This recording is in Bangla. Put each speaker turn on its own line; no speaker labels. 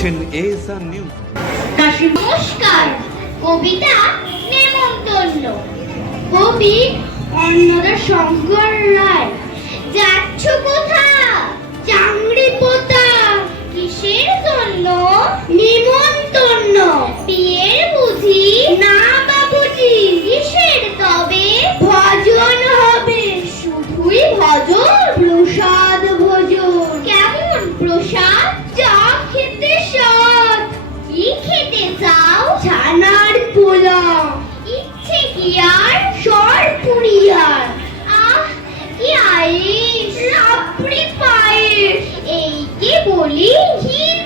দেখছেন এএসআর নিউজ
নমস্কার, কবিতা নেমন্তন্ন। কবি অন্নদা শঙ্কর রায়। যাচ্ছ কোথা চাংড়ি পোতা। কিসের জন্য? নিমন্তন্ন। বিয়ের বুঝি? না বাবুজি, কিসের তবে? ভজন হবে। শুধুই ভজন, প্রসাদ ভোজন। কেমন প্রসাদ? Escolhi.